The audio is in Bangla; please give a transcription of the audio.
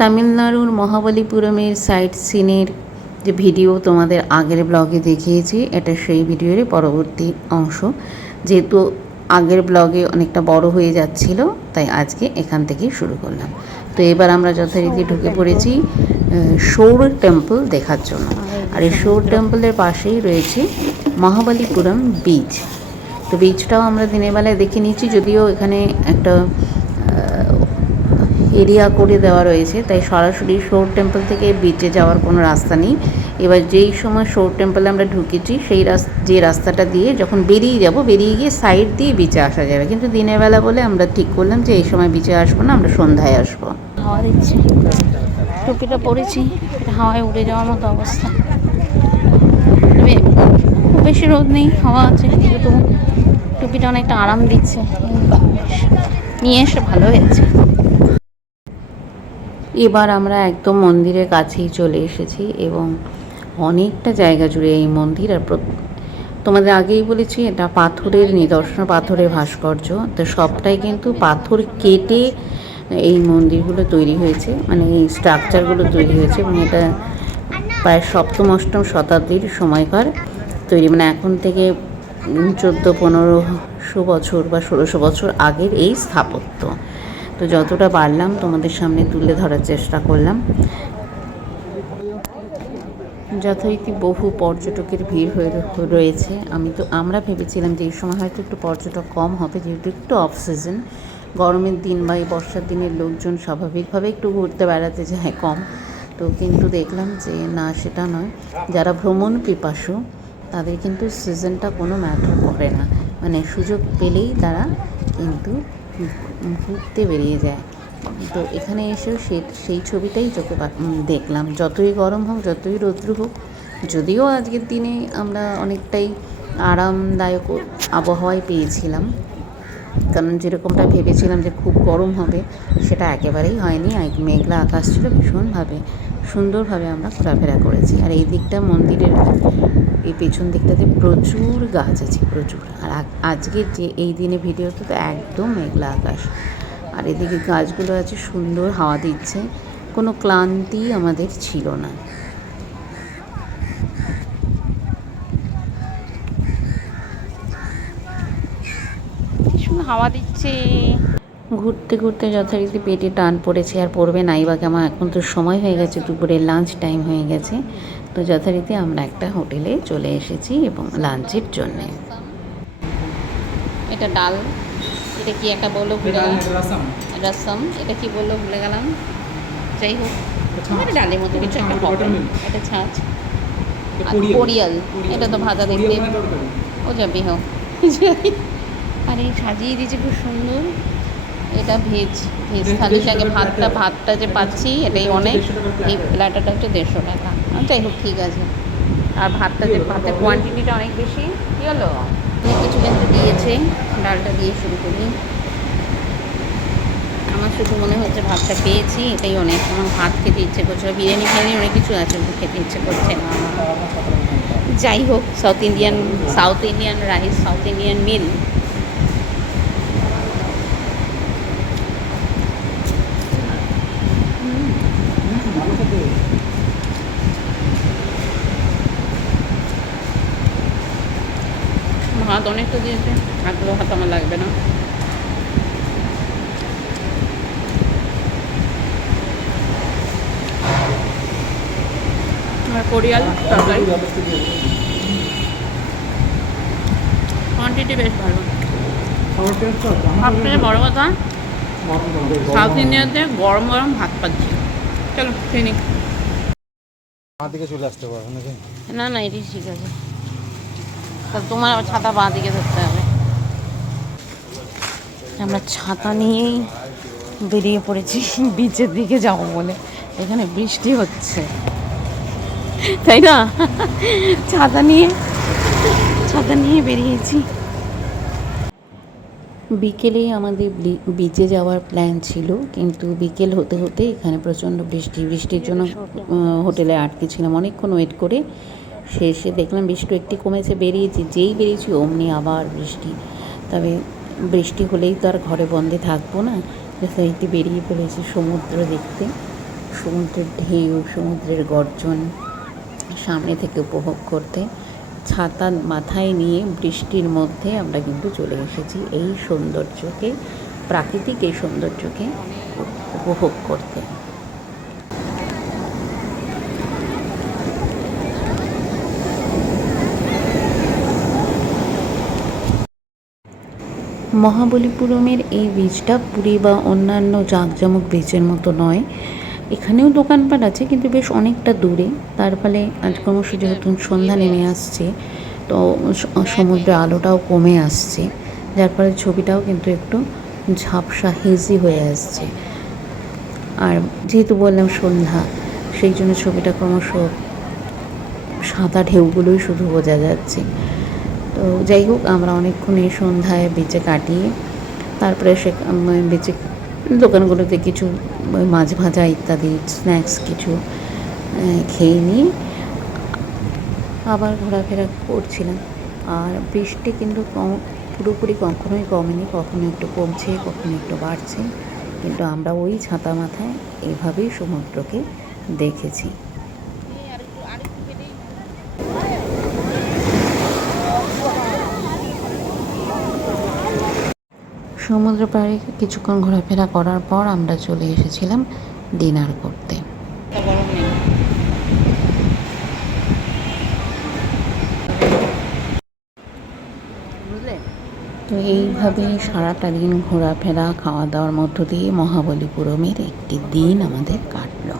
তামিলনাড়ুর মহাবলীপুরমের সাইট সিনের যে ভিডিও তোমাদের আগের ব্লগে দেখিয়েছি, এটা সেই ভিডিওরই পরবর্তী অংশ। যেহেতু আগের ব্লগে অনেকটা বড় হয়ে যাচ্ছিল, তাই আজকে এখান থেকেই শুরু করলাম। তো এবার আমরা যথারীতি ঢুকে পড়েছি শোর টেম্পল দেখার জন্য। আর এই শোর টেম্পলের পাশেই রয়েছে মহাবলীপুরম বিচ। তো বিচটাও আমরা দিনের বেলায় দেখে নিয়েছি, যদিও এখানে একটা এরিয়া করে দেওয়া রয়েছে, তাই সরাসরি শোর টেম্পল থেকে বিচে যাওয়ার কোনো রাস্তা নেই। এবার যেই সময় শোর টেম্পলে আমরা ঢুকেছি, সেই যে রাস্তাটা দিয়ে যখন বেরিয়ে যাব, বেরিয়ে গিয়ে সাইড দিয়ে বিচে আসা যাবে। কিন্তু দিনের বেলা বলে আমরা ঠিক করলাম যে এই সময় বিচে আসবো না, আমরা সন্ধ্যায় আসবো। হাওয়া দিচ্ছি, টুপিটা পরেছি, হাওয়ায় উড়ে যাওয়ার মতো অবস্থা। তবে খুব বেশি রোদ নেই, হাওয়া আছে, কিন্তু টুপিটা অনেকটা আরাম দিচ্ছে। নিয়ে এসে ভালো হয়েছে। এবার আমরা একদম মন্দিরের কাছেই চলে এসেছি এবং অনেকটা জায়গা জুড়ে এই মন্দির। আর তোমাদের আগেই বলেছি, এটা পাথরের নিদর্শন, পাথরের ভাস্কর্য। তো সবটাই কিন্তু পাথর কেটে এই মন্দিরগুলো তৈরি হয়েছে, মানে এই স্ট্রাকচারগুলো তৈরি হয়েছে। এবং এটা প্রায় সপ্তম অষ্টম শতাব্দীর সময়কার তৈরি, মানে এখন থেকে 1400-1500 বছর বা 1600 বছর আগের এই স্থাপত্য। তো যতটা পারলাম তোমাদের সামনে তুলে ধরার চেষ্টা করলাম। যথারীতি বহু পর্যটকের ভিড় হয়ে রয়েছে। আমরা ভেবেছিলাম যে এই সময় হয়তো একটু পর্যটক কম হবে, যেহেতু একটু অফ সিজন, গরমের দিন বা এই বর্ষার দিনের লোকজন স্বাভাবিকভাবে একটু ঘুরতে বেড়াতে যায় কম। তো কিন্তু দেখলাম যে না, সেটা নয়। যারা ভ্রমণ পিপাসু তাদের কিন্তু সিজনটা কোনো ম্যাটার করে না, মানে সুযোগ পেলেই তারা কিন্তু ঘুরতে বেরিয়ে যায়। তো এখানে এসেও সেই ছবিটাই চোখে দেখলাম। যতই গরম হোক, যতই রৌদ্র হোক, যদিও আজকের দিনে আমরা অনেকটাই আরামদায়ক আবহাওয়ায় পেয়েছিলাম, কারণ যেরকমটা ভেবেছিলাম যে খুব গরম হবে, সেটা একেবারেই হয়নি। মেঘলা আকাশ ছিল, ভীষণভাবে সুন্দরভাবে আমরা ঘোরাফেরা করেছি। আর এই দিকটা, মন্দিরের এই পেছন দিকটাতে প্রচুর গাছ আছে, প্রচুর। আর আজকের যে এই দিনে ভিডিওতে তো একদম মেঘলা আকাশ, আর এদিকে গাছগুলো আছে, সুন্দর হাওয়া দিচ্ছে, কোনো ক্লান্তি আমাদের ছিল না। সুন্দর হাওয়া দিচ্ছে। ঘুরতে ঘুরতে যথারীতি পেটে টান পড়েছে, আর পড়বে নাই বা কেমন। এখন তো সময় হয়ে গেছে, দুপুরে লাঞ্চ টাইম হয়ে গেছে। তো যথারীতি আমরা একটা হোটেলে চলে এসেছি এবং লাঞ্চের জন্যে। এটা ডাল, এটা কি একটা বললো ভুলে গেলাম, রসম, এটা কি বললো ভুলে গেলাম। যাই হোক, মানে ডালের মতো কিছু একটা হবে। এটা ছাঁচ আর পরিয়াল, এটা তো ভাজা দেখতে ও যাবি হোক। আর এই সাজিয়ে দিয়েছে খুব সুন্দর। এটা ভেজ থালিটাকে, ভাতটা যে পাচ্ছি এটাই অনেক। এই প্ল্যাটারটা হচ্ছে 150 টাকা। যাই হোক, ঠিক আছে। আর ভাতের কোয়ান্টিটিটা অনেক বেশি। কী হলো, অনেক কিছু কিন্তু দিয়েছে। ডালটা দিয়ে শুরু করি। আমার শুধু মনে হচ্ছে ভাতটা পেয়েছি, এটাই অনেক। আমার ভাত খেতে ইচ্ছে করছে, বিরিয়ানি অনেক কিছু আছে, খেতে ইচ্ছে করছে না। যাই হোক, South Indian rice, South Indian meal. ভাত অনেকটা দিয়েছে, এতগুলো ভাত আমার লাগবে না। আর কোরিয়াল তরকারি কোয়ান্টিটি বেশ ভালো। সবথেকে বড় কথা, সাউথ ইন্ডিয়াতে গরম গরম ভাত পাচ্ছি। চলো খেয়ে নিই। না না, এটাই ঠিক আছে। তা তোমার ছাতা বাঁ দিকে ধরতে হবে। আমরা ছাতা নিয়েই বেরিয়ে পড়েছি বিচের দিকে যাবো বলে। এখানে বৃষ্টি হচ্ছে, তাই না? ছাতা নিয়ে বেরিয়েছি। বিকেলেই আমাদের বিচে যাওয়ার প্ল্যান ছিল, কিন্তু বিকেল হতে হতে এখানে প্রচণ্ড বৃষ্টির জন্য হোটেলে আটকে ছিলাম। অনেকক্ষণ ওয়েট করে শেষে দেখলাম বৃষ্টি একটু কমেছে, যেই বেরিয়েছি অমনি আবার বৃষ্টি। তবে বৃষ্টি হলেই তো আর ঘরে বন্ধে থাকবো না, সেইটি বেরিয়ে পড়েছি সমুদ্র দেখতে। সমুদ্রের ঢেউ, সমুদ্রের গর্জন সামনে থেকে উপভোগ করতে ছাতা মাথায় নিয়ে বৃষ্টির মধ্যে আমরা কিন্তু চলে এসেছি এই সৌন্দর্যকে, প্রাকৃতিক এই সৌন্দর্যকে উপভোগ করতে। মহাবলীপুরমের এই বীচটা পুরী বা অন্যান্য জাঁকজমক বীচের মতো নয়। এখানেও দোকানপাট আছে কিন্তু বেশ অনেকটা দূরে। তার ফলে আজ ক্রমশ যেহেতু সন্ধ্যা নেমে আসছে, তো সমুদ্রের আলোটাও কমে আসছে, যার ফলে ছবিটাও কিন্তু একটু ঝাপসা হেজি হয়ে আসছে। আর যেহেতু বললাম সন্ধ্যা, সেই জন্য ছবিটা ক্রমশ সাদা ঢেউগুলোই শুধু বোঝা যাচ্ছে। তো যাই হোক, আমরা অনেকক্ষণ এই সন্ধ্যায় বিচে কাটিয়ে তারপরে সে বিচে দোকানগুলোতে কিছু মাছ ভাজা ইত্যাদি স্ন্যাক্স কিছু খেয়ে নিয়ে আবার ঘোরাফেরা করছিলাম। আর বৃষ্টি কিন্তু পুরোপুরি কখনোই কমেনি, কখনো একটু কমছে, কখনো একটু বাড়ছে, কিন্তু আমরা ওই ছাতা মাথায় এইভাবেই সমুদ্রকে দেখেছি। সমুদ্র পাড়ে কিছুক্ষণ ঘোরাফেরা করার পর আমরা চলে এসেছিলাম ডিনার করতে। তো এইভাবেই সারাটা দিন ঘোরাফেরা খাওয়া দাওয়ার মধ্য দিয়ে মহাবলীপুরমের একটি দিন আমাদের কাটলো।